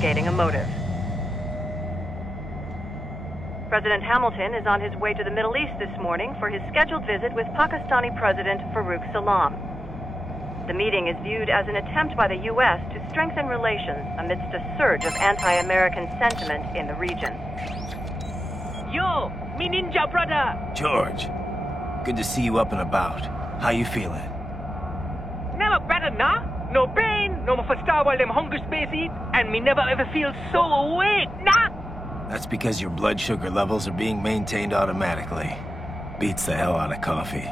investigating a motive. President Hamilton is on his way to the Middle East this morning for his scheduled visit with Pakistani President Farooq Salam. The meeting is viewed as an attempt by the U.S. to strengthen relations amidst a surge of anti-American sentiment in the region. Yo, me ninja brother! George, good to see you up and about. How you feeling? Never better, nah? No pain, no more for star while them hunger space eat, and me never ever feel so awake, nah? That's because your blood sugar levels are being maintained automatically. Beats the hell out of coffee.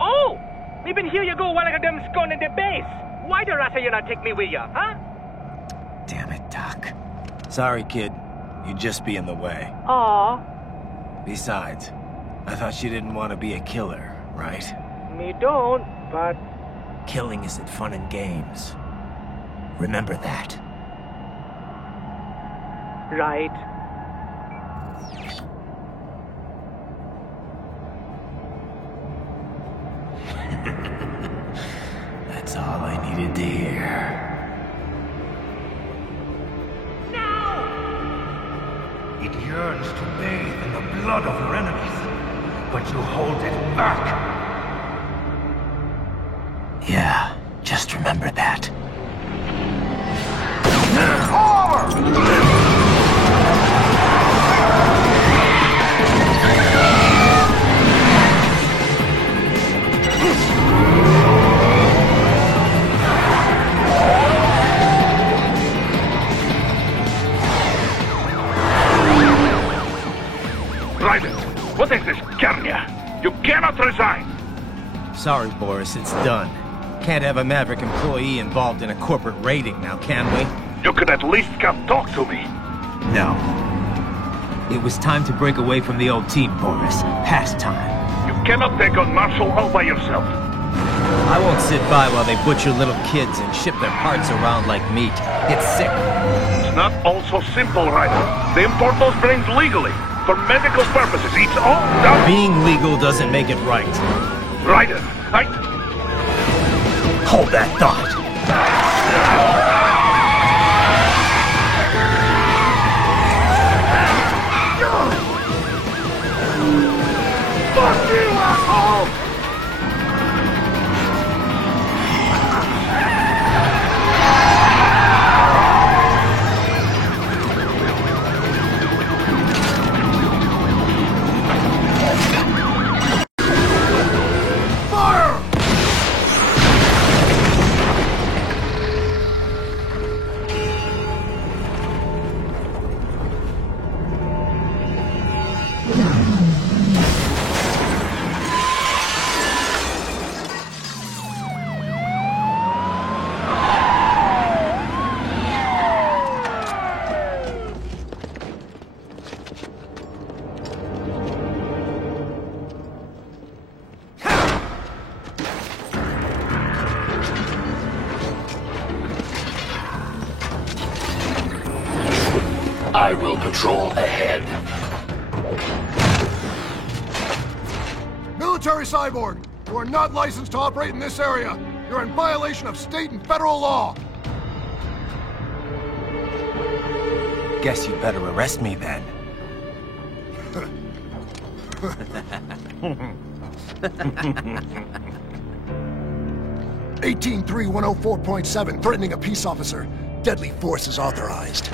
Oh! Me been here you go while I got them scone in the base. Why the rasta you not take me with ya, huh? Damn it, Doc. Sorry, kid. You'd just be in the way. Aw. Besides, I thought you didn't want to be a killer, right? Me don't, but... Killing isn't fun and games. Remember that. Right. That's all I needed to hear. It yearns to bathe in the blood of your enemies, but you hold it back. Yeah, just remember that. Raiden, what is this, Kernia? You cannot resign! Sorry, Boris, it's done. Can't have a Maverick employee involved in a corporate raiding now, can we? You could at least come talk to me. No. It was time to break away from the old team, Boris. Past time. You cannot take on Marshall all by yourself. I won't sit by while they butcher little kids and ship their parts around like meat. It's sick. It's not all so simple, Raiden. They import those brains legally. For medical purposes, it's all done. Being legal doesn't make it right. Raiden, Hold that thought. Fuck you, asshole! I will patrol ahead. Military Cyborg, you are not licensed to operate in this area. You're in violation of state and federal law. Guess you better arrest me then. 183-104.7, threatening a peace officer. Deadly force is authorized.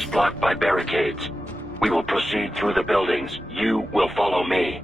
is blocked by barricades. We will proceed through the buildings. You will follow me.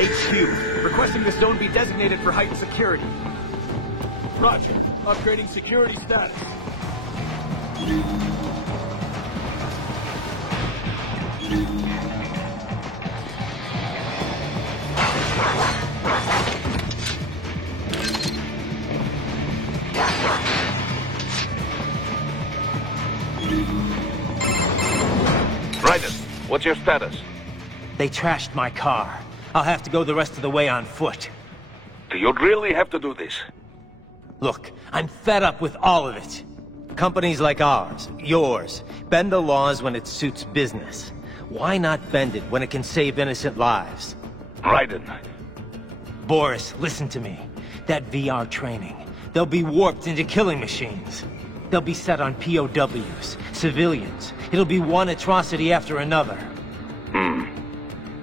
HQ, requesting the zone be designated for heightened security. Roger. Upgrading security status. Raiden, what's your status? They trashed my car. I'll have to go the rest of the way on foot. Do you really have to do this? Look, I'm fed up with all of it. Companies like ours, yours, bend the laws when it suits business. Why not bend it when it can save innocent lives? Raiden. Boris, listen to me. That VR training, they'll be warped into killing machines. They'll be set on POWs, civilians. It'll be one atrocity after another.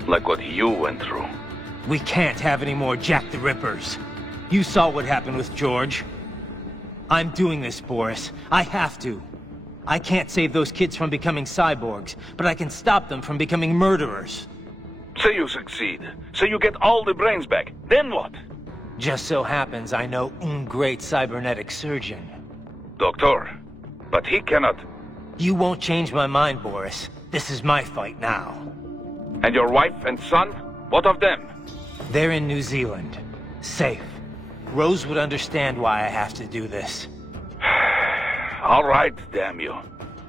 Like what you went through. We can't have any more Jack the Rippers. You saw what happened with George. I'm doing this, Boris. I have to. I can't save those kids from becoming cyborgs, but I can stop them from becoming murderers. Say you succeed. Say you get all the brains back. Then what? Just so happens I know un great cybernetic surgeon. Doctor. But he cannot... You won't change my mind, Boris. This is my fight now. And your wife and son? What of them? They're in New Zealand. Safe. Rose would understand why I have to do this. All right, damn you.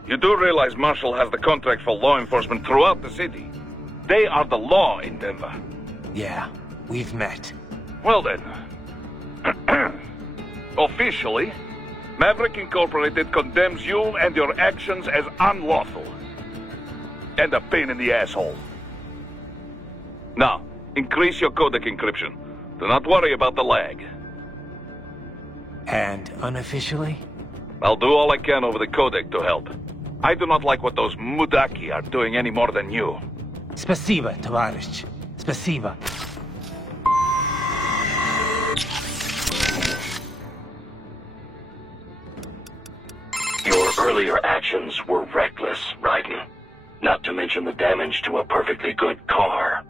You do realize Marshall has the contract for law enforcement throughout the city. They are the law in Denver. Yeah, we've met. Well then. Officially, Maverick Incorporated condemns you and your actions as unlawful. And a pain in the asshole. Now, increase your codec encryption. Do not worry about the lag. And unofficially? I'll do all I can over the codec to help. I do not like what those Mudaki are doing any more than you. Spasiba, Tavarish. Spasiba. Your earlier actions were reckless, Raiden. Not to mention the damage to a perfectly good car.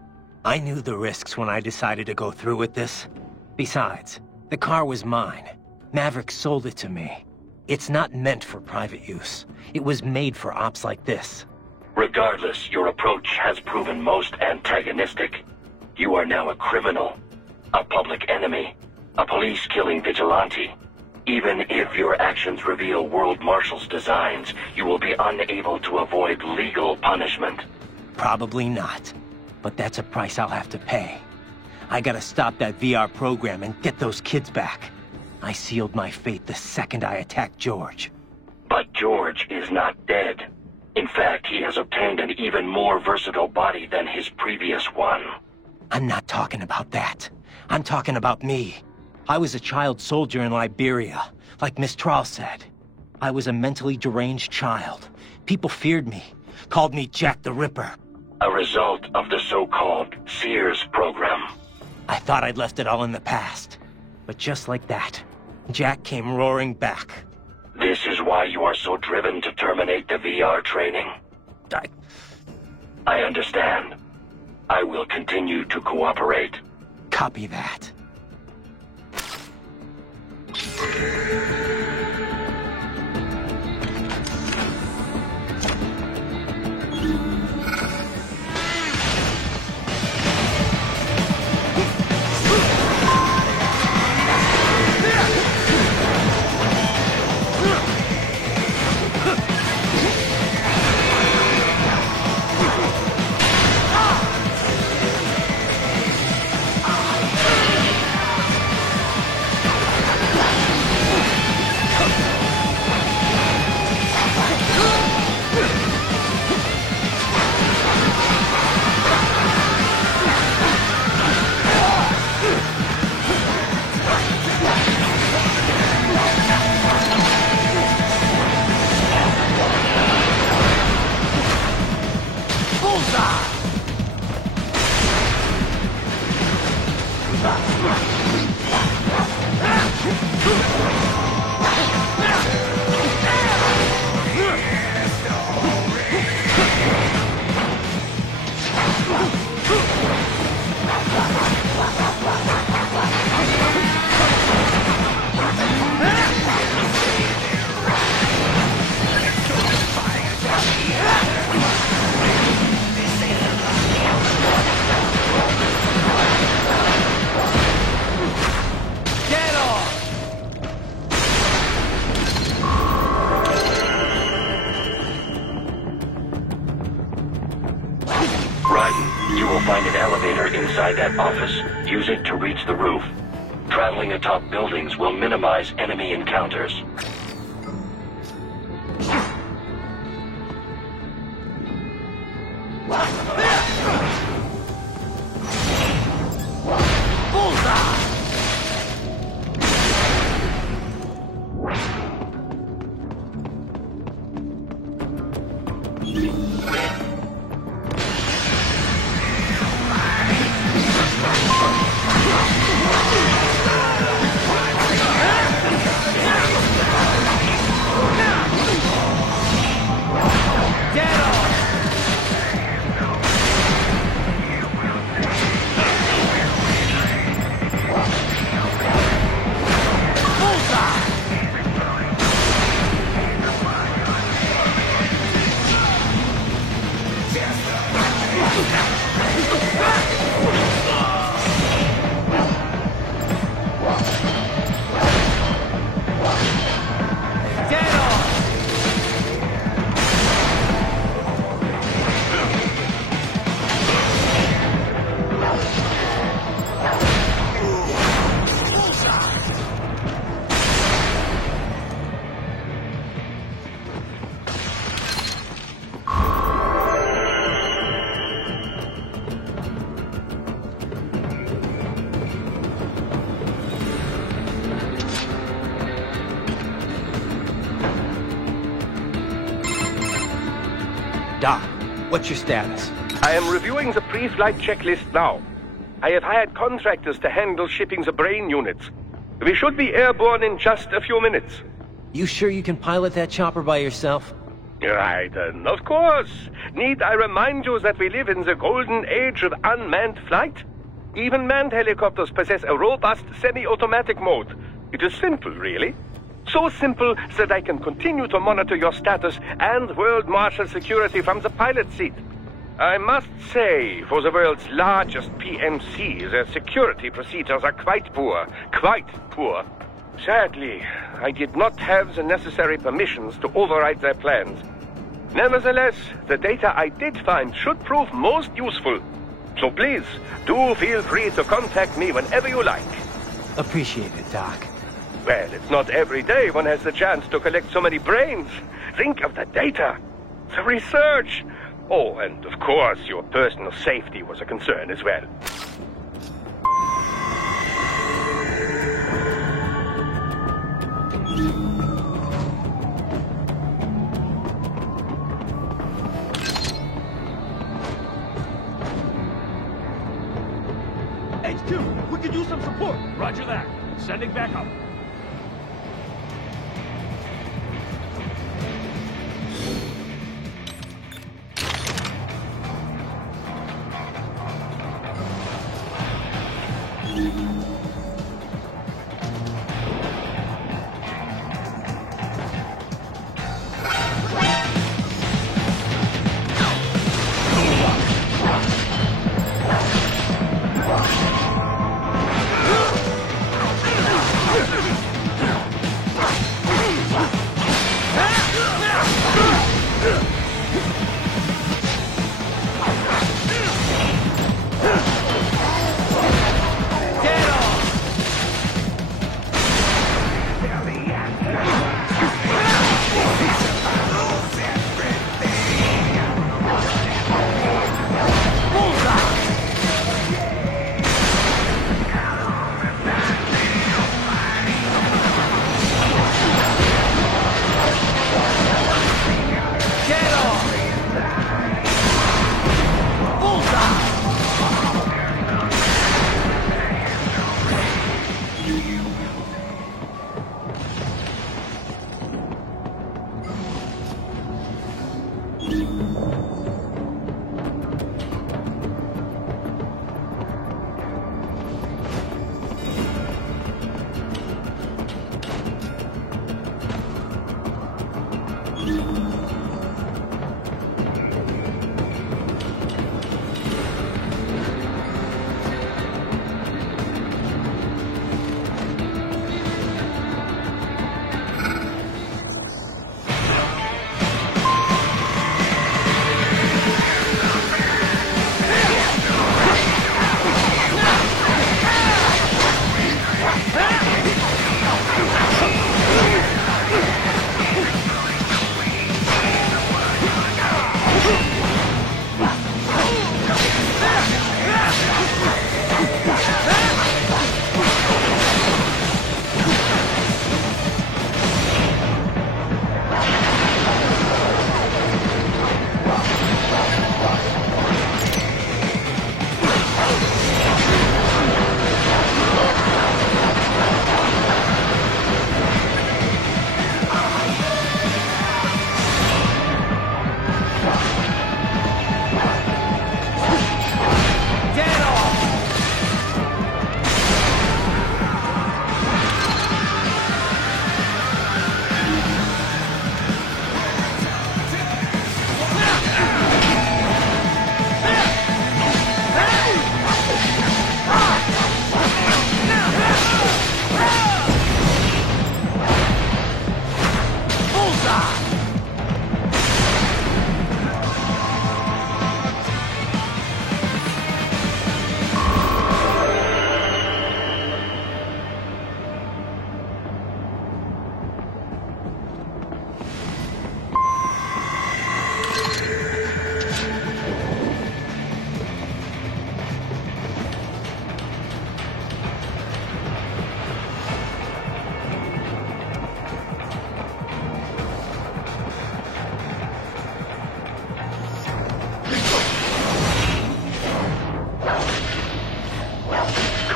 I knew the risks when I decided to go through with this. Besides, the car was mine. Maverick sold it to me. It's not meant for private use. It was made for ops like this. Regardless, your approach has proven most antagonistic. You are now a criminal, a public enemy, a police-killing vigilante. Even if your actions reveal World Marshal's designs, you will be unable to avoid legal punishment. Probably not. But that's a price I'll have to pay. I gotta stop that VR program and get those kids back. I sealed my fate the second I attacked George. But George is not dead. In fact, he has obtained an even more versatile body than his previous one. I'm not talking about that. I'm talking about me. I was a child soldier in Liberia, like Mistral said. I was a mentally deranged child. People feared me, called me Jack the Ripper. A result of the so-called Sears program. I thought I'd left it all in the past. But just like that, Jack came roaring back. This is why you are so driven to terminate the VR training. I understand. I will continue to cooperate. Copy that. find an elevator inside that office, use it to reach the roof. Traveling atop buildings will minimize enemy encounters. Doc, what's your status? I am reviewing the pre-flight checklist now. I have hired contractors to handle shipping the brain units. We should be airborne in just a few minutes. You sure you can pilot that chopper by yourself? Right, of course. Need I remind you that we live in the golden age of unmanned flight? Even manned helicopters possess a robust semi-automatic mode. It is simple, really. So simple that I can continue to monitor your status and world marshal security from the pilot seat. I must say, for the world's largest PMC, their security procedures are quite poor. Quite poor. Sadly, I did not have the necessary permissions to override their plans. Nevertheless, the data I did find should prove most useful. So please, do feel free to contact me whenever you like. Appreciate it, Doc. Well, it's not every day one has the chance to collect so many brains. Think of the data, the research. Oh, and of course, your personal safety was a concern as well. HQ, we could use some support. Roger that. Sending back up.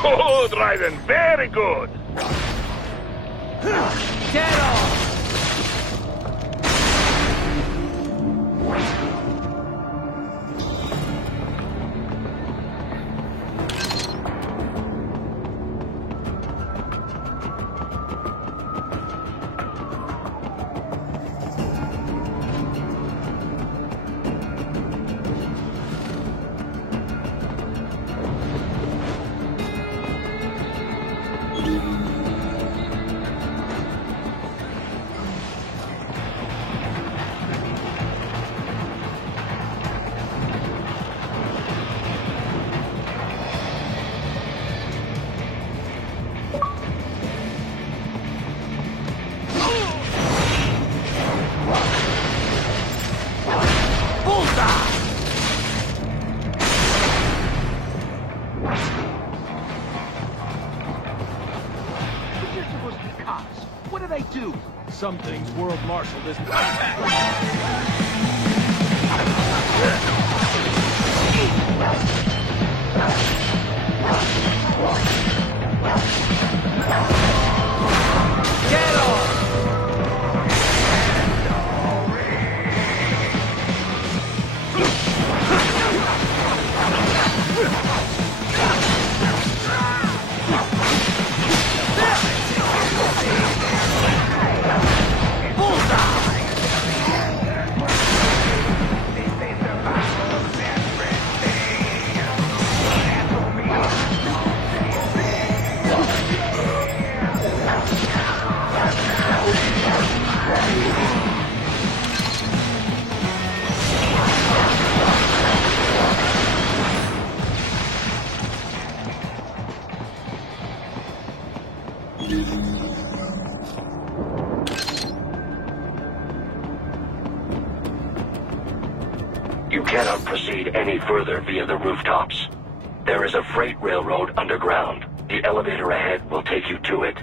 Good, Raiden. Very good. Get off! Some things World Marshal doesn't Get off! You cannot proceed any further via the rooftops. There is a freight railroad underground. The elevator ahead will take you to it.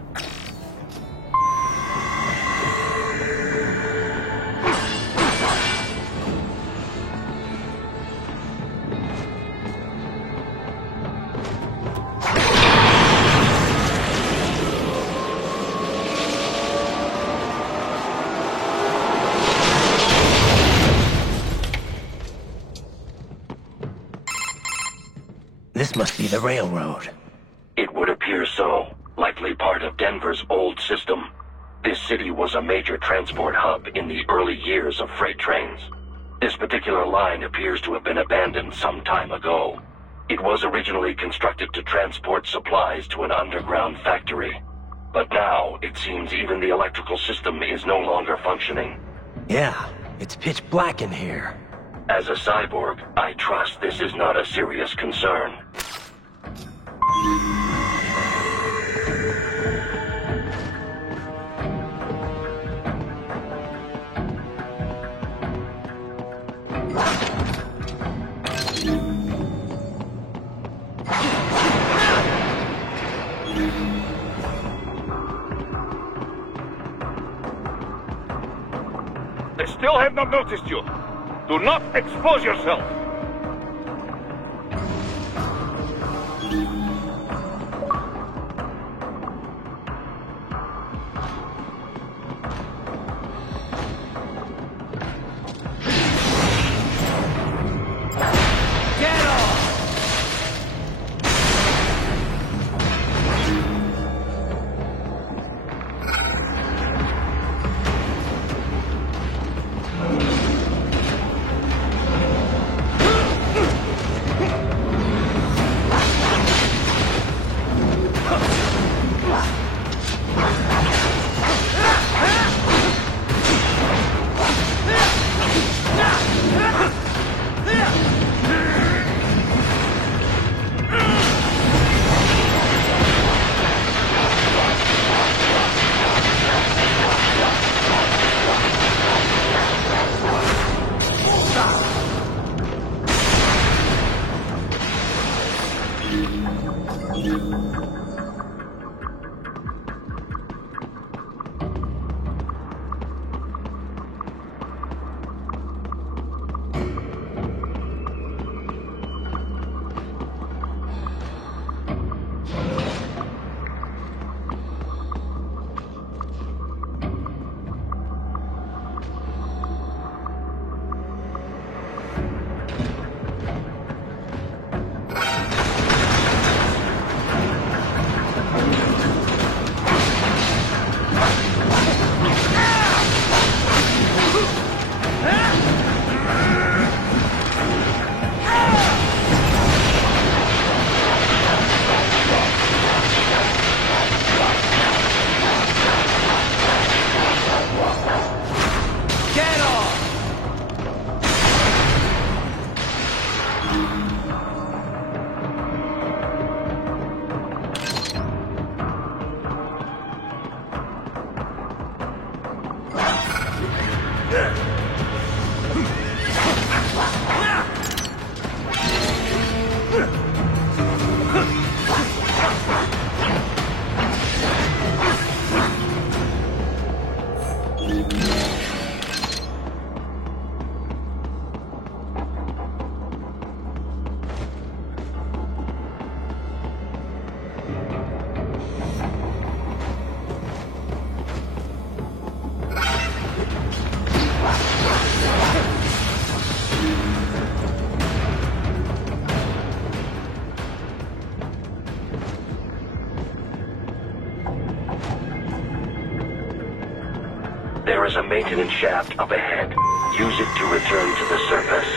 This must be the railroad. It would appear so. Likely part of Denver's old system. This city was a major transport hub in the early years of freight trains. This particular line appears to have been abandoned some time ago. It was originally constructed to transport supplies to an underground factory. But now, it seems even the electrical system is no longer functioning. Yeah, it's pitch black in here. As a cyborg, I trust this is not a serious concern. They still have not noticed you. Do not expose yourself. There is a maintenance shaft up ahead. Use it to return to the surface.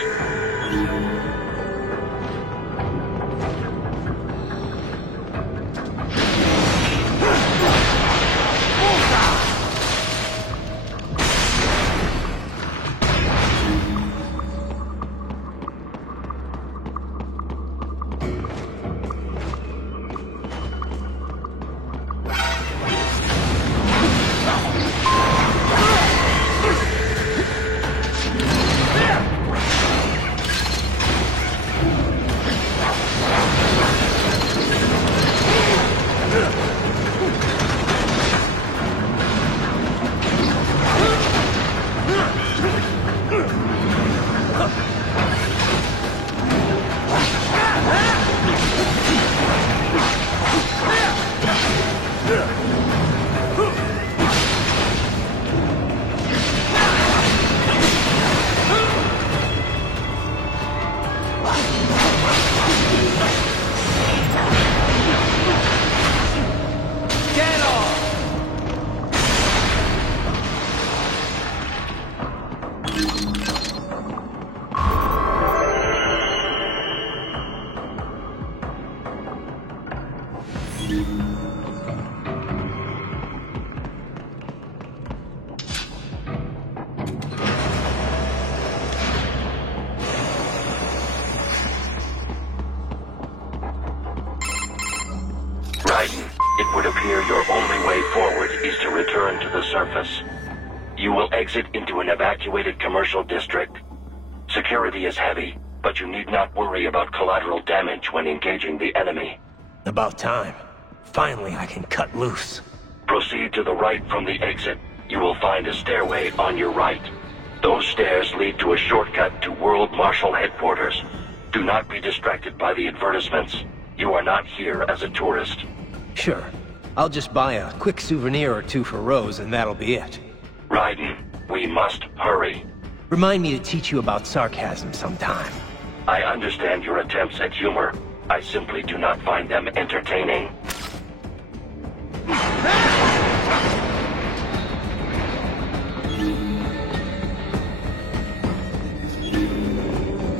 It would appear your only way forward is to return to the surface. You will exit into an evacuated commercial district. Security is heavy, but you need not worry about collateral damage when engaging the enemy. About time. Finally, I can cut loose. Proceed to the right from the exit. You will find a stairway on your right. Those stairs lead to a shortcut to World Marshal Headquarters. Do not be distracted by the advertisements. You are not here as a tourist. Sure. I'll just buy a quick souvenir or two for Rose, and that'll be it. Raiden, we must hurry. Remind me to teach you about sarcasm sometime. I understand your attempts at humor. I simply do not find them entertaining.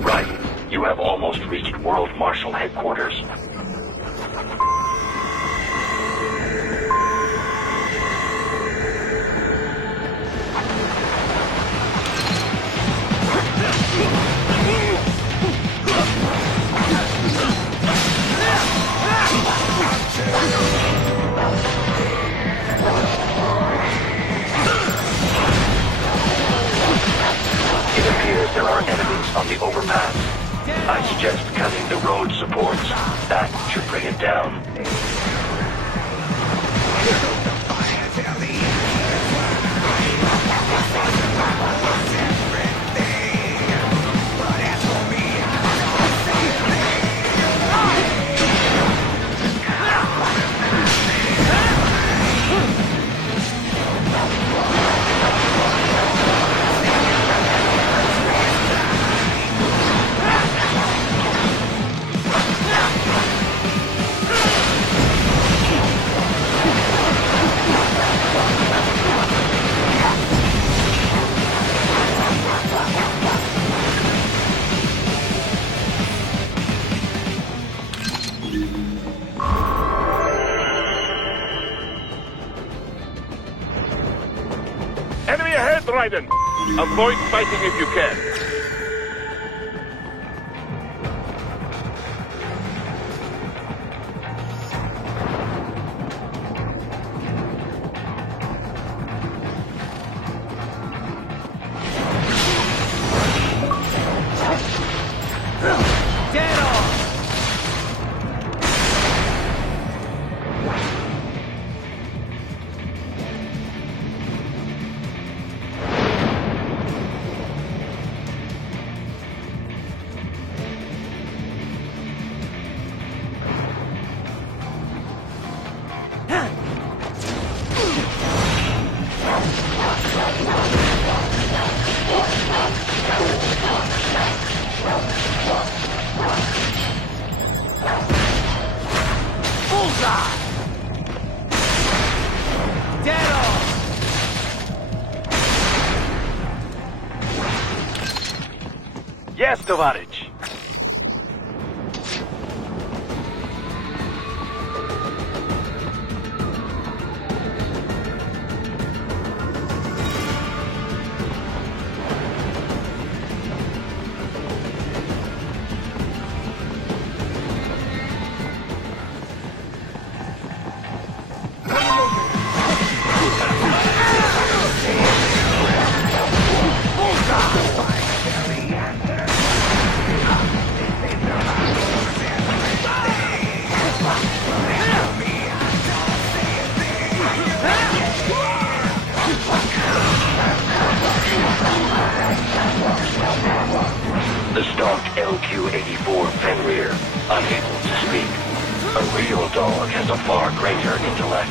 Raiden, you have almost reached World Marshal Headquarters. It appears there are enemies on the overpass. I suggest cutting the road supports. That should bring it down. Enemy ahead, Raiden! Avoid fighting if you can. Yes, Tovarich. The stalked LQ-84 Fenrir, unable to speak. A real dog has a far greater intellect.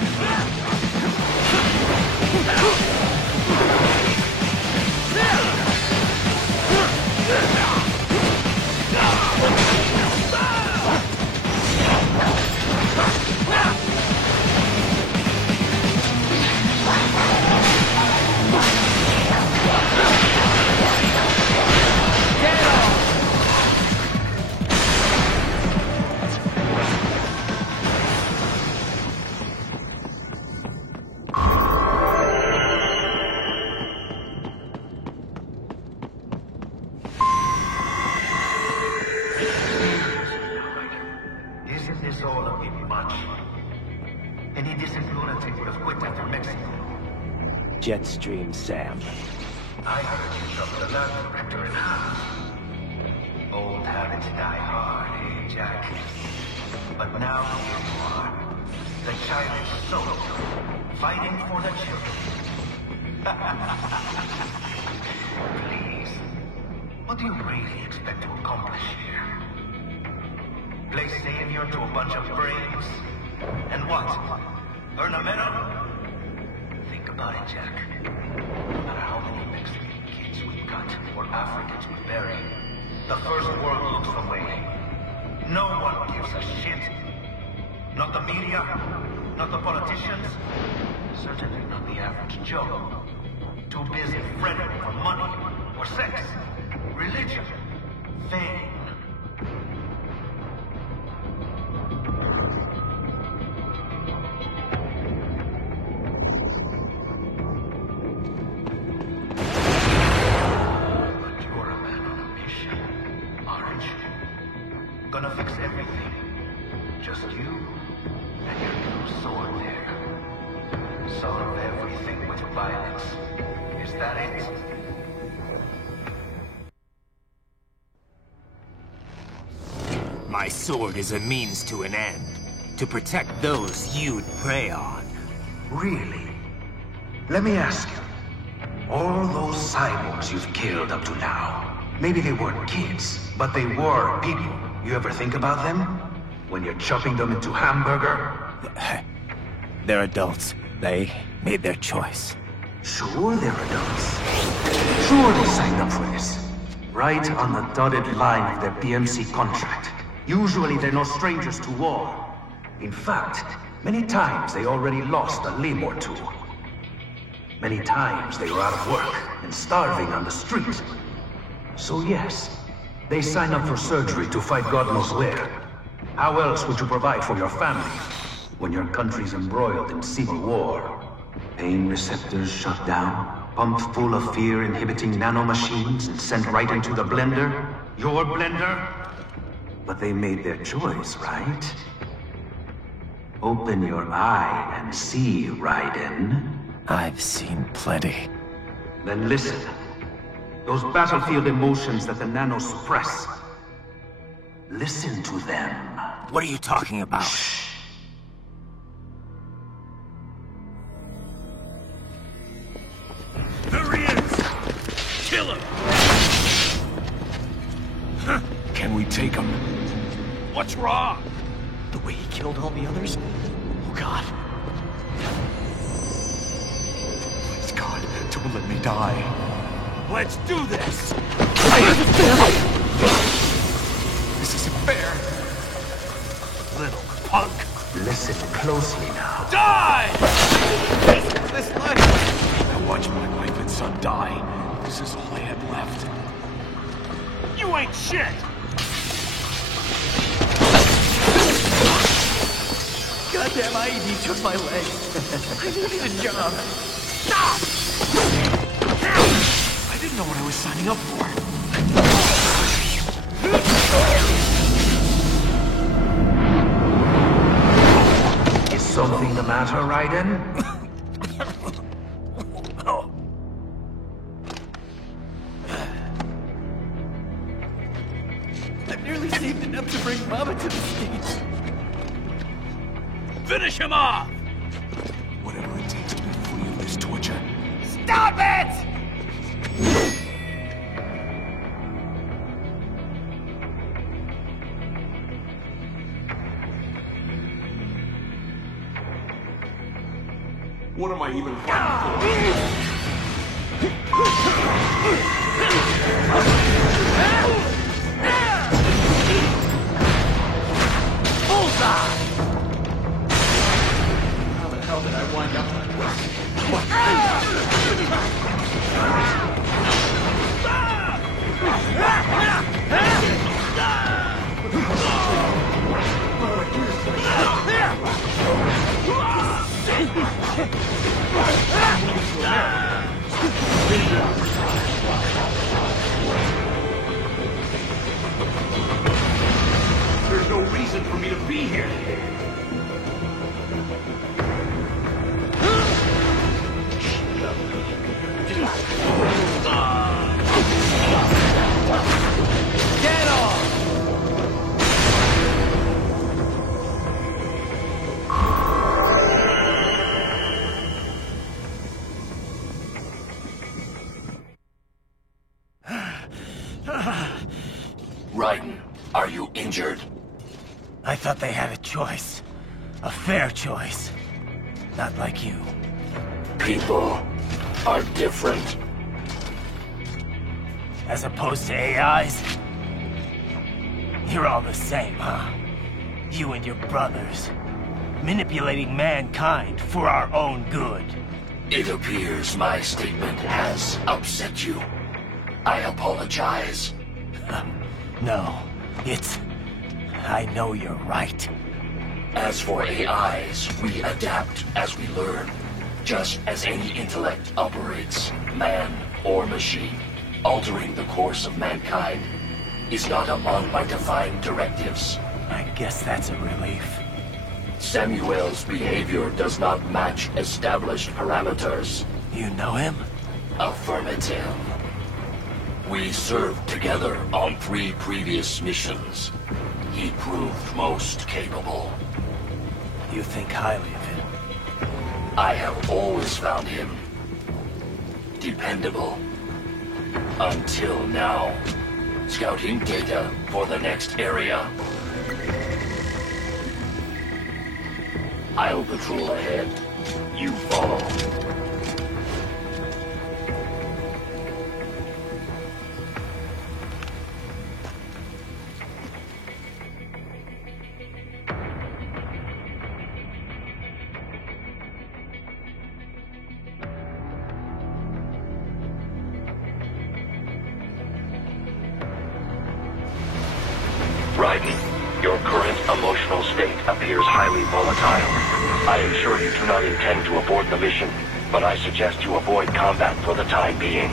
Isn't this all a bit much? Any decent lunatic would have quit after Mexico. Jetstream Sam. I heard you chopped the land director in half. Old habits die hard, eh, Jack? But now here you are. The childish soul, fighting for the children. Please, what do you really expect to accomplish here? Play savior to a bunch of brains? And what? Earn a medal? Think about it, Jack. No matter how many Mexican kids we cut or Africans we bury, the first world looks away. No one gives a shit. Not the media, not the politicians, certainly not the average Joe. Too busy fretting for money, or sex, religion, fame. Gonna fix everything. Just you and your new sword there. Solve everything with violence. Is that it? My sword is a means to an end. To protect those you'd prey on. Really? Let me ask you. All those cyborgs you've killed up to now, maybe they weren't kids, but they were people. You ever think about them? When you're chopping them into hamburger? They're adults. They made their choice. Sure they're adults. Sure they signed up for this. Right on the dotted line of their BMC contract. Usually they're no strangers to war. In fact, many times they already lost a limb or two. Many times they were out of work and starving on the street. So yes, they sign up for surgery to fight God knows where. How else would you provide for your family when your country's embroiled in civil war? Pain receptors shut down, pumped full of fear-inhibiting nanomachines and sent right into the blender? Your blender? But they made their choice, right? Open your eye and see, Raiden. I've seen plenty. Then listen. Those battlefield emotions that the nanos suppress. Listen to them. What are you talking about? Shh. There he is! Kill him! Can we take him? What's wrong? The way he killed all the others? Oh God. Please God, don't let me die. Let's do this! I have a family! This isn't fair. Little punk! Listen closely now. Die! This life! I watched my wife and son die. This is all I had left. You ain't shit! Goddamn IED took my leg. I needed a job. Stop! I didn't know what I was signing up for. Is something the matter, Raiden? I've nearly saved enough to bring Mama to the States. Finish him off! Whatever it takes to be free of this torture. Stop it! What am I even fighting Bullseye! How the hell did I wind up There's no reason for me to be here. Get off! Raiden, are you injured? I thought they had a choice. A fair choice. Not like you. People are different. As opposed to AIs? You're all the same, huh? You and your brothers. Manipulating mankind for our own good. It appears my statement has upset you. I apologize. No, it's... I know you're right. As for AIs, we adapt as we learn. Just as any intellect operates, man or machine. Altering the course of mankind is not among my defined directives. I guess that's a relief. Samuel's behavior does not match established parameters. You know him? Affirmative. We served together on 3 previous missions. He proved most capable. You think highly of him? I have always found him dependable. Until now. Scouting data for the next area. I'll patrol ahead. You follow. Raiden, your current emotional state appears highly volatile. I am sure you do not intend to abort the mission, but I suggest you avoid combat for the time being.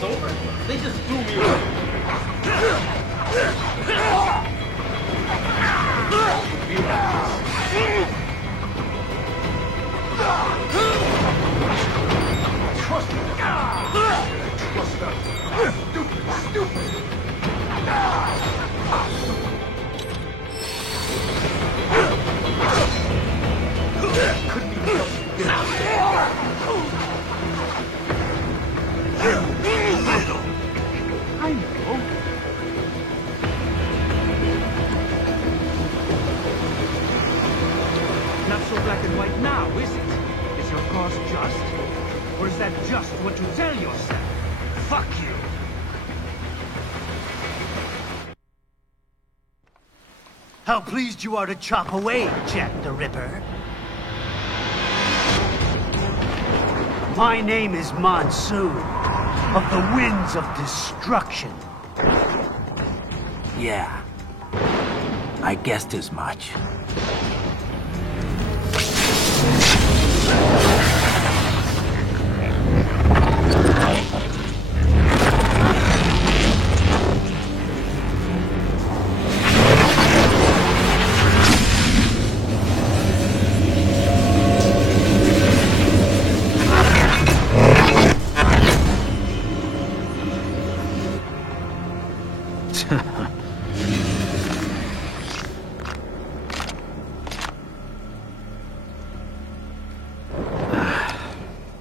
is over, they just threw me away. Trust me. Trust us. Stupid. Couldn't even help you get I know. Not so black and white now, is it? Is your cause just? Or is that just what you tell yourself? Fuck you! How pleased you are to chop away, Jack the Ripper. My name is Monsoon, of the Winds of Destruction. Yeah, I guessed as much.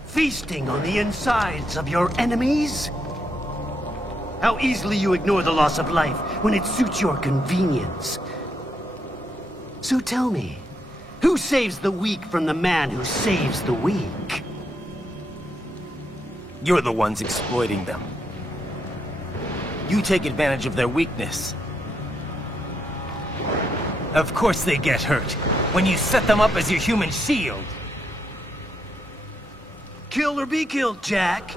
Feasting on the insides of your enemies? How easily you ignore the loss of life when it suits your convenience. So tell me, who saves the weak from the man who saves the weak? You're the ones exploiting them. You take advantage of their weakness. Of course they get hurt when you set them up as your human shield. Kill or be killed, Jack.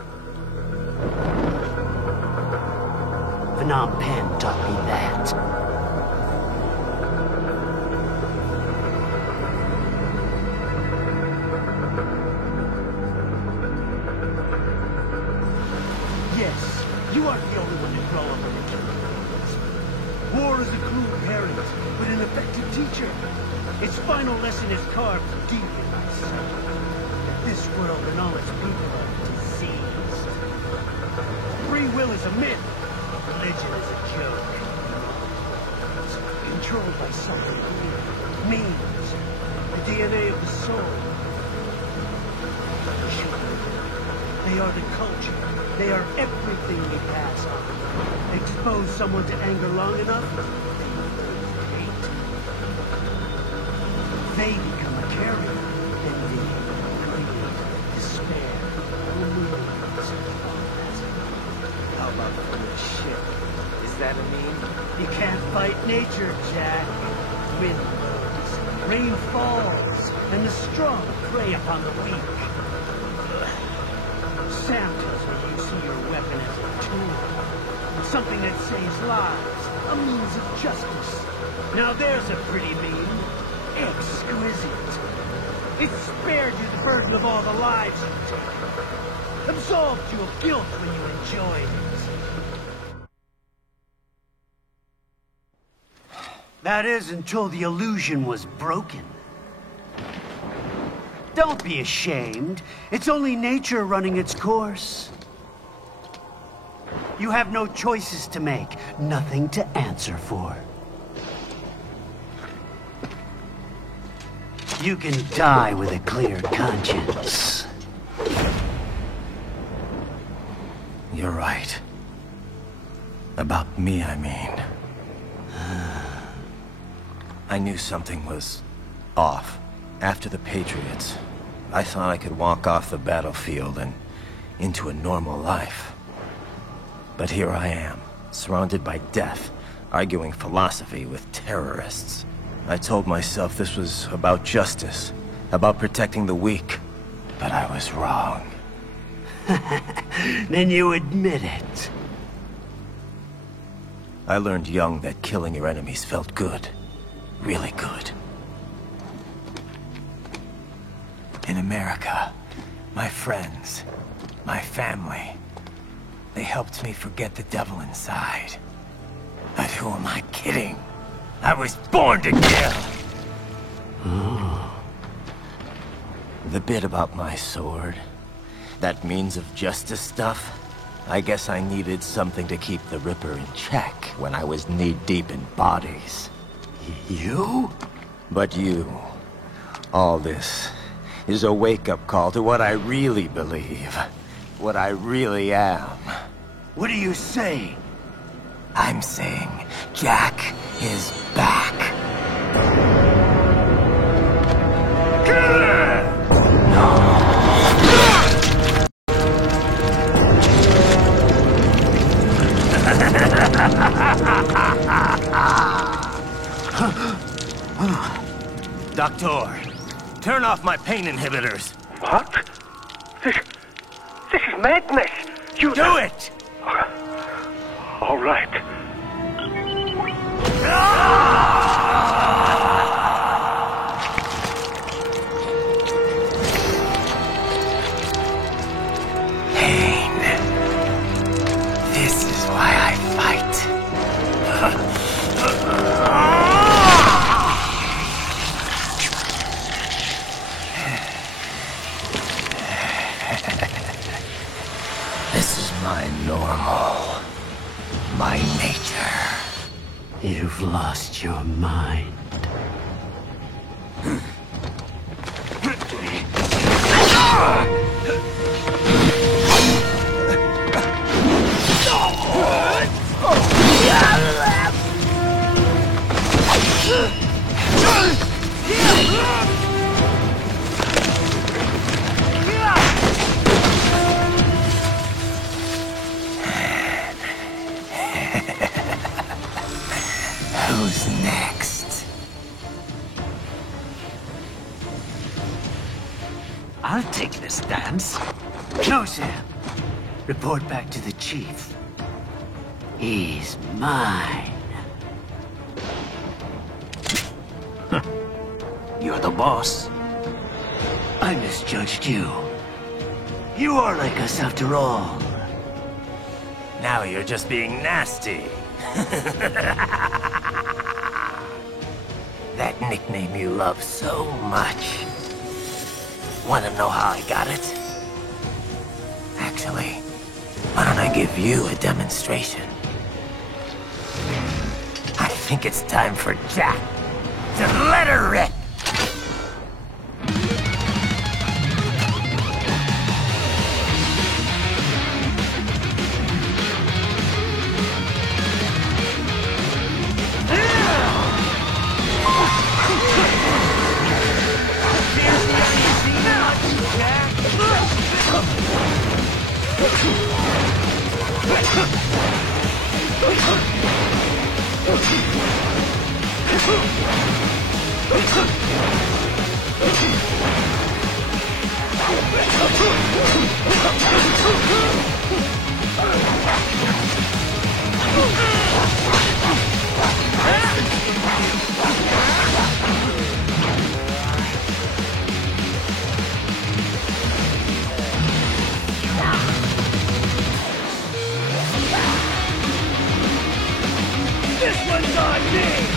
Phnom Penh taught me that. Yes, you aren't the only one to grow up in the kingdoms. War is a cruel parent, but an effective teacher. Its final lesson is carved deep in my soul. This world and all its people are diseased. Free will is a myth. Religion is a joke. It's controlled by something weird. Means. The DNA of the soul. They are the culture. They are everything we pass on. Expose someone to anger long enough, hate. They become a carrier. How about from the ship? Is that a meme? You can't fight nature, Jack. Wind blows, rain falls, and the strong prey upon the weak. Sam tells me you see your weapon as a tool. Something that saves lives. A means of justice. Now there's a pretty meme. Exquisite. It spared you the burden of all the lives you take. Absolved you of guilt when you enjoyed it. That is until the illusion was broken. Don't be ashamed. It's only nature running its course. You have no choices to make, nothing to answer for. You can die with a clear conscience. You're right. About me, I mean. I knew something was off. After the Patriots, I thought I could walk off the battlefield and into a normal life. But here I am, surrounded by death, arguing philosophy with terrorists. I told myself this was about justice, about protecting the weak. But I was wrong. Then you admit it. I learned young that killing your enemies felt good. Really good. In America, my friends, my family, They helped me forget the devil inside. But who am I kidding? I was born to kill! The bit about my sword, that means of justice stuff, I guess I needed something to keep the Ripper in check when I was knee-deep in bodies. You? But you, all this, is a wake-up call to what I really believe. What I really am. What are you saying? I'm saying Jack is back. Doctor, turn off my pain inhibitors. What? This is madness. You do it! All right. Pain. This is why I fight. This is my normal. My nature. You've lost your mind. Who's next? I'll take this dance. No, Sam. Report back to the chief. He's mine. You're the boss. I misjudged you. You are like us after all. Now you're just being nasty. That nickname you love so much. Want to know how I got it? Actually, why don't I give you a demonstration? I think it's time for Jack to let her rip. This one's on me!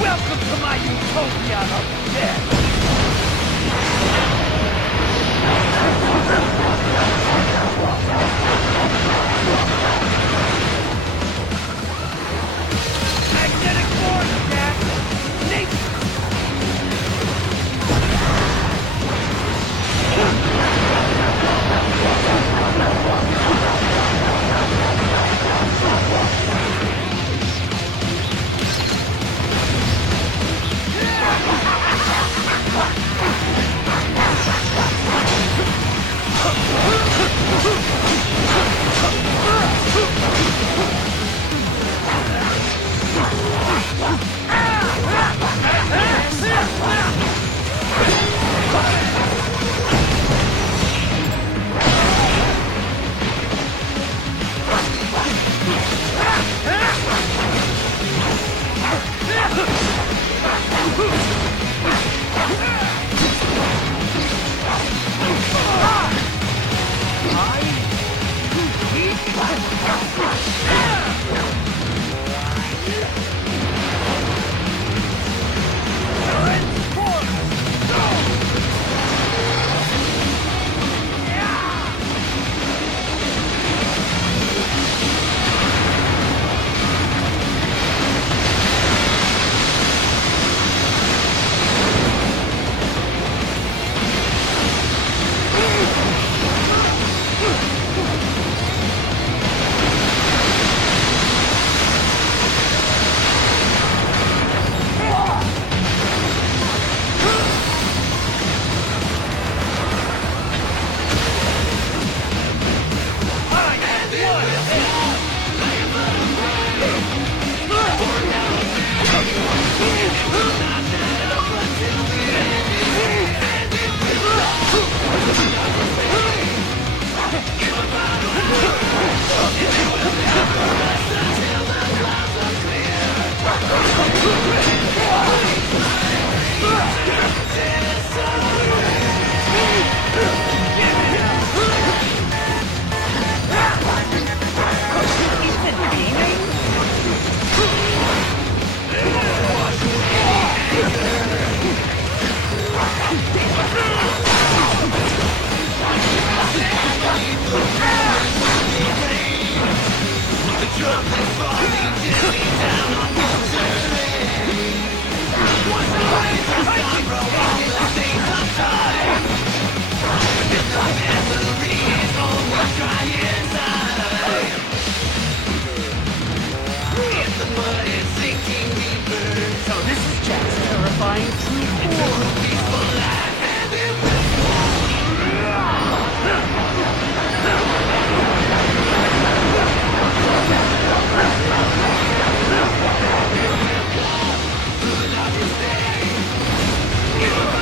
Welcome to my utopia of death! Magnetic force, Jack! Yeah.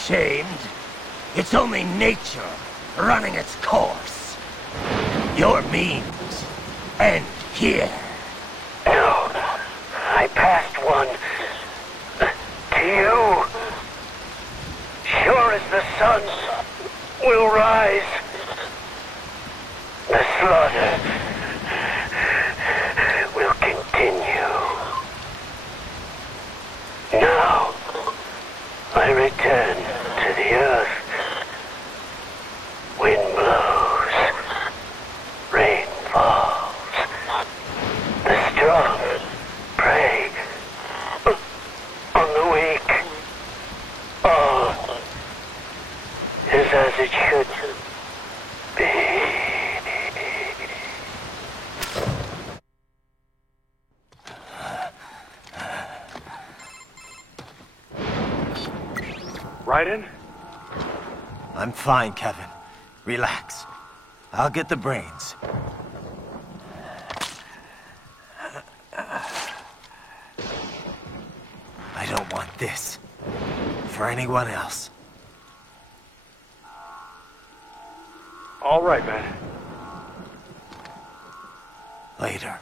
ashamed? It's only nature running its course. Your means end here. No, I passed one. To you. Sure as the sun will rise. The slaughter will continue. Now, I return to the earth. Wind blows. Rain falls. The strong prey on the weak. All is as it should be. Raiden? I'm fine, Kevin. Relax. I'll get the brains. I don't want this. For anyone else. All right, man. Later.